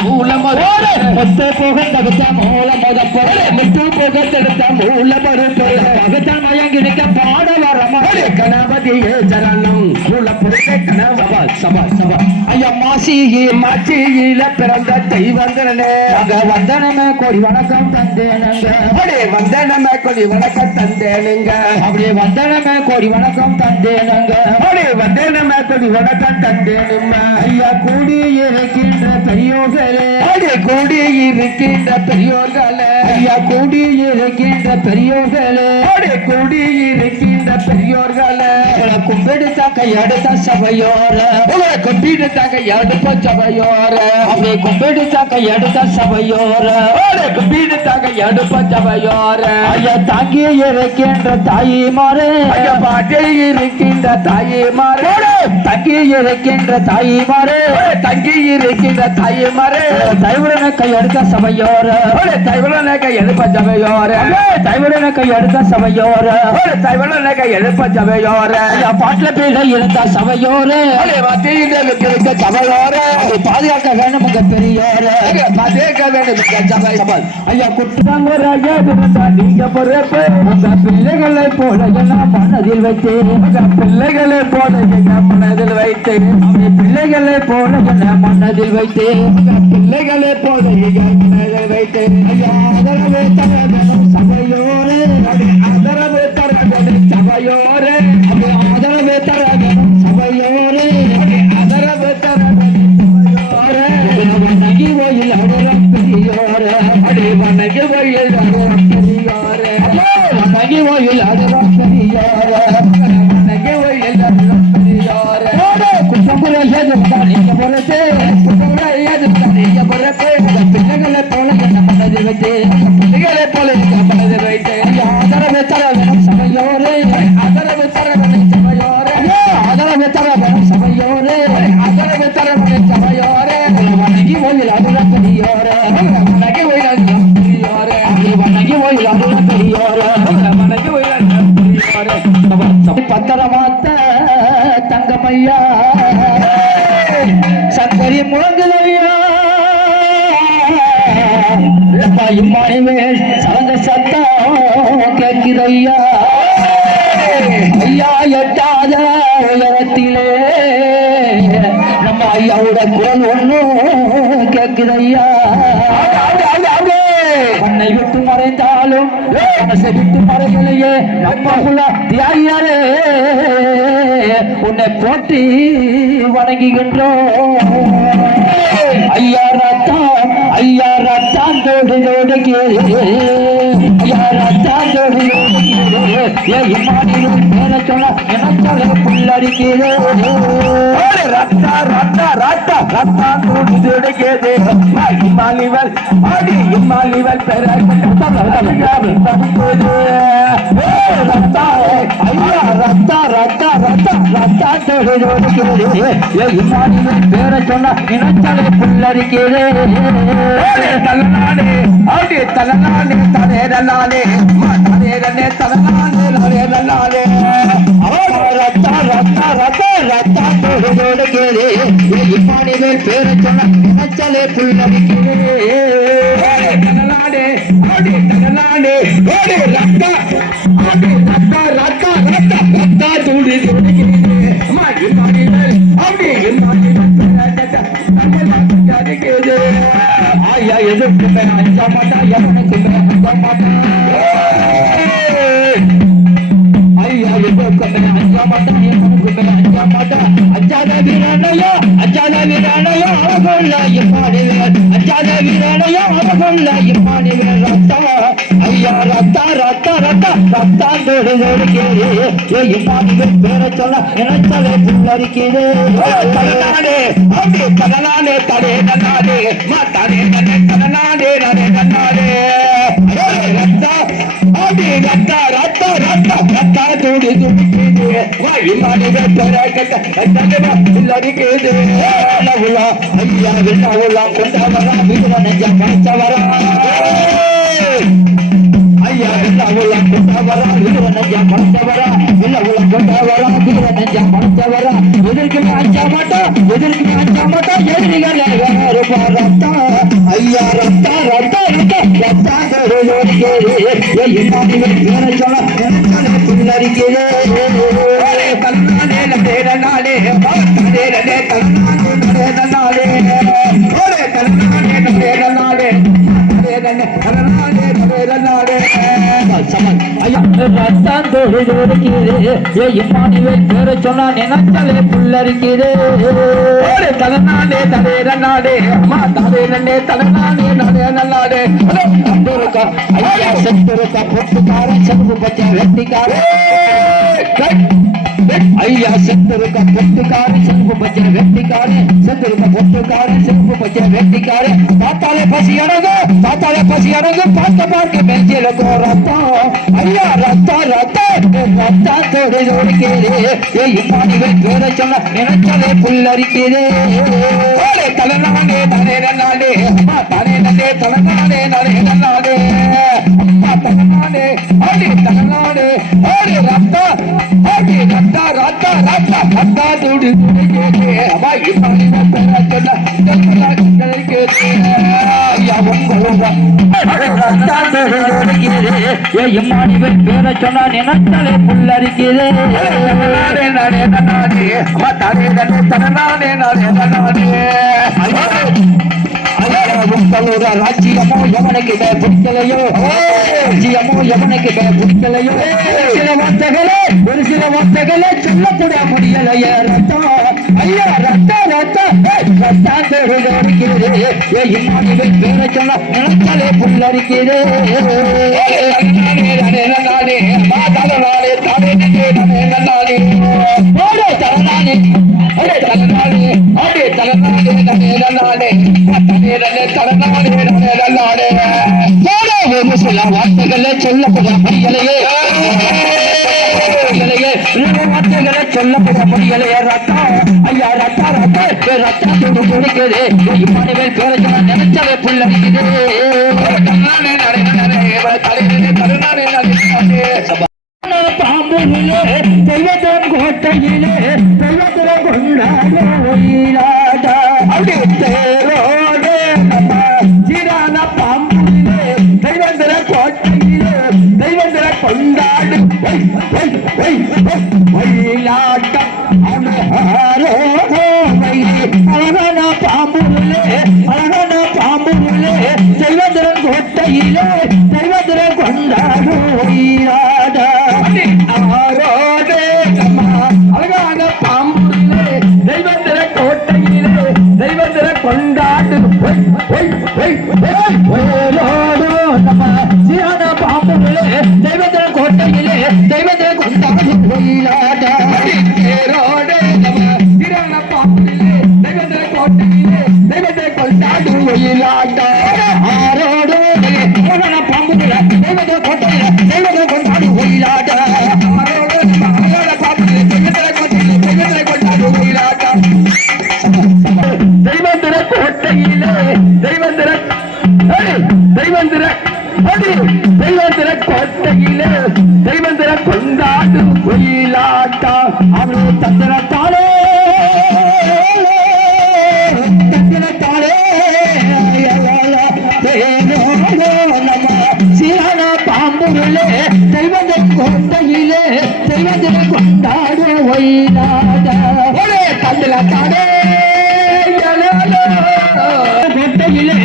முத்து போக தகுத்த மூல முதப்போட முத்து போக தடுத்த மூல மறுப்போட பகத்தான் மயங்கிருக்க பாட வரமா கணபதியே சரணம் மூலப்பொருளே கணவன் சபால் சபா ஐயா மாசியில பிறந்த தெய்வங்களே வந்தனமே கொடி வணக்கம் தந்தேனுங்க வந்தனமே கொடி வணக்கம் தந்தேனுங்க அப்படியே வந்தனமே கொடி வணக்கம் தந்தேனுங்க அப்படியே வந்தனமே கொடி வணக்கம் தந்தேனுங்க ஐயா கூடி இருக்கின்ற பெரியோர்களே கூடி இருக்கின்ற பெரியோர்களே ஐயா கூடி இருக்கின்ற பெரியோர்களே கூடி இருக்கின்ற பெரியோர்களே கும்பிடுத்த கையெடுத்த சபையோர கும்பிடுத்த கையெடுத்த சபையோர அப்படியே கும்பிடுத்த கையெடுத்த சபையோர கும்பிடுத்த கையெடுத்த சபையோர ஐயா தாங்கி இருக்கின்ற தாயிமாரே ஐயா பாட்டி இருக்கின்ற தாயிமாரே தங்கி இருக்கின்ற தாயிமாரே தங்கி இருக்கின்ற தாயிமாரே தைவரன கையெடுத்த சபையோர தைவரன கையெடுப்ப சபையோர தைவரன கையெடுத்த சபையோர தைவரன கையெடுப்ப சபையோர ஐயா பாட்டில பேர எடுத்த சபையோர வாத்தியில சபையோர பாதுகாக்க வேணும் உங்க பெரியோர பாதுகாக்க வேண்டும் சபை சபை ஐயா குற்றாங்கர் ஐயா நீங்க பொறுப்பு உங்க பிள்ளைகளை போல எல்லாம் மனதில் வைத்தேன் உங்க பிள்ளைகளை போல என்ன மனதில் வைத்தேன் பிள்ளைகளை போல என்ன மனதில் வைத்தேன் பிள்ளைகளை போல மனதில் வைத்தேன் ஐயா ஆதரவு தர வேணும் சபையோரே ஆதரவு தர வேணும் சபையோரே ஆதரவு தர வேணும் சபையோரே ஆதரவு தர வேணும் சபையோரே வணங்கி கோயில் அடரம் பெரியோரே வணங்கி கோயில் அடரம் பெரியோரே வணங்கி கோயில் அடரம் பெரியோரே வணங்கி கோயில் அடரம் பெரியோரே குற்றமுறை எதுவும் நீங்க பொறுத்து குற்றமுறை எதுவும் நீங்க பொறுத்து பிள்ளைகளை போல என்ன மனதில் வைத்து பிள்ளைகளை போல என்ன மனதில் வைத்து ஆதரவு தர வேணும் சபையோரே ஆதரவு தர வேணும் சபையோரே ஆதரவு தர வேணும் சபையோரே ஆதரவு தர வேணும் சபையோரே வணங்கி கோயில் அடரம் பெரியோரே வணங்கி கோயில் அடரம் பெரியோரே வணங்கி கோயில் அடரம் பெரியோரே வணங்கி கோயில் அடரம் பெரியோரே பத்திரமாத்த தங்கமையா சங்கரி முழங்குதையா இம்மானிவேல் சலந்த சத்தம் கேட்குதையா ஐயா எட்டாத உயரத்திலே நம்ம ஐயாவோட குரல் ஒன்றும் கேட்குதையா மண்ணை விட்டு மறைந்தாலும் மனசை விட்டு மறைகளையே நம்ம தியாகியாரே உன்னை போட்டி வணங்குகின்றோம் ஐயா ரத்தான் ஜோடு கேளு ஐயா ரத்தான் ஜோடு மேல சொன்ன எனக்காக புள்ளடிக்கிறே ரத்தா ரத்தா ரத்தா ரத்தான் ஜோடு கேது இம்மாலிவல் ஆடி இம்மாலிவல் பெற ரத்தா ஐயா ரத்தா ரத்தா ரத்தா ரத்தா ஜோடு கேது இம்மாலிவல் பேர சொன்ன நினைச்சாலே புள்ளடிக்கிறே தலநாடே ஆடி தலநாடே தலேரலாலே தலேரனே தலநாடே தலேரலாலே ரத்தா ரத்தா ரத்தா ரத்தா ஜோடு கேது இம்மாலிவல் பேர சொன்ன நினைச்சாலே புள்ளடிக்கிறே தலநாடே ஆடி தலநாடே ஓடி ரத்தா ஆடி ரத்தா ரத்தா ரத்தா ரத்தா ஜோடு கேது இம்மாலிவல் ஆடி இம்மாலிவல் ஐயா எதுக்குமே அஞ்ச மாட்டா எவனுக்குமே அஞ்ச மாட்டா ஐயா எதுக்குமே அஞ்ச மாட்டா எவனுக்குமே அஞ்ச மாட்டா அச்சாத வீரானையோ அவகுள்ள இம்மானிவேல் அச்சாத வீரானையோ அவகுள்ள இம்மானிவேல் ரத்தா ஐயா ரத்தா ரத்தா ரத்தா ரத்தா ஜோடு கேளு இம்மானிவேல் பேர சொல்ல நினைச்சாலே புள்ளரிக்கிறே தலநாடே அப்படி தலநாடே தடே நன்னாடே மாட்டாடே நன்னே தலநாடே நடே நன்னாடே ரத்தா அப்படி ரத்தா ரத்தா ரத்தா ரத்தா ஜோடு கேளு இம்மானிவேல் பேர கட்ட புள்ளரிக்கிறே ஐயா விண்ணாவுலா கொண்டவரா விடுவனையா படைச்சவரா ஐயா விண்ணாவுலா கொண்டவரா விடுவனையா படைச்சவரா விண்ணாவுலா கொண்டவரா விடுவனையா படைச்சவரா எதிர்க்கு அஞ்ச மாட்டா எதிரிகளே ரத்தா இம்மானிவே பேரை சொல்ல நினைச்சாலே புல்லரிக்கிறே தன்னாலே நாளே பேரை சொன்னா நினைச்சாலே புல்லரிக்கிறே தலநாளே தலேர நாளே அம்மா தலேரனே தலநாளே நாளே ஐயா செத்துருக்கா பொட்டுக்கார செருப்பு பச்சை வெட்டிக்காரே ஐயா செத்துருக்கா பொட்டுக்காரே செருப்பு பச்சை வெட்டிக்காரே செத்துருக்கா பொட்டுக்காரே செருப்பு பச்சை வெட்டிக்காரே பார்த்தாலே பசி அடங்கு பார்த்த பார்க்க பெஞ்சிருக்கோ ரத்தம் ஐயா ரத்தத்தோடு ஓடிக்கிறே இம்மானிவே பேரை சொன்ன நினைச்சாலே புல்லரிக்கிறே தலநாளே நாளே அம்மா தலேரனே தலநாளே நாளே அம்மா தலநாளே தலநாளே ரத்தா துடி அம்மா இம்மானிவே பேரை சொன்ன இம்மானிவே பேரை சொன்னா நினைச்சாலே புல்லரிக்கிறே ராஜ்யமோ எவனுக்கு பிடிக்கலையோ ஒரு சில வார்த்தைகளே சொல்லக்கூட முடியலையே ரத்தம் ஐயா இம்மானிவே பேரை சொன்னா நினைச்சாலே புல்லரிக்கிறே சில வார்த்தைகளே சொல்லப்பட முடியலையே வார்த்தைகளை சொல்லப்பட முடியலையே ரத்தம் ஐயா ரத்தம் துடிக்குது இம்மானிவே பேரை சொன்னா நினைச்சாலே புல்லரிக்குது பாம்புகளே தெய்வத்தின் கோட்டையிலே தெய்வத்தின் கொண்டாடா அப்படி தேரோடு நம்ம சீரான பாம்புகளே தெய்வத்தின் கோட்டையிலே தெய்வத்தின் கொண்டாடு மயிலாட்டம் அழகான பாம்புகளே தெய்வத்தின் கோட்டையிலே தெய்வத்தின் கொண்டாடு அழகான பாம்புகளே தெய்வத்திர கோட்டையிலே தெய்வத்திர கொண்டாடு சீரான பாம்புகளே தெய்வத்திர கோட்டையிலே தெய்வத்திர கொண்டாடு சீரான பாம்புகளே தெய்வத்திர கோட்டையிலே தெய்வத்திர கொண்டாடு ஆரோடு பாம்புகளே தெய்வத்திர கோட்டையிலே தெய்வத்திர கொண்டாடு தெய்வந்திர கோட்டையிலே தெய்வந்திர கோட்டையிலே தெய்வந்திர கொண்டாடு ஒயிலாட்டா அவனு தந்திரத்தாலே சீரான பாம்புகளே தெய்வந்திர கோட்டையிலே தெய்வந்திர கொண்டாடு ஒயிலாட்டா தந்திரத்தாலே கோட்டையிலே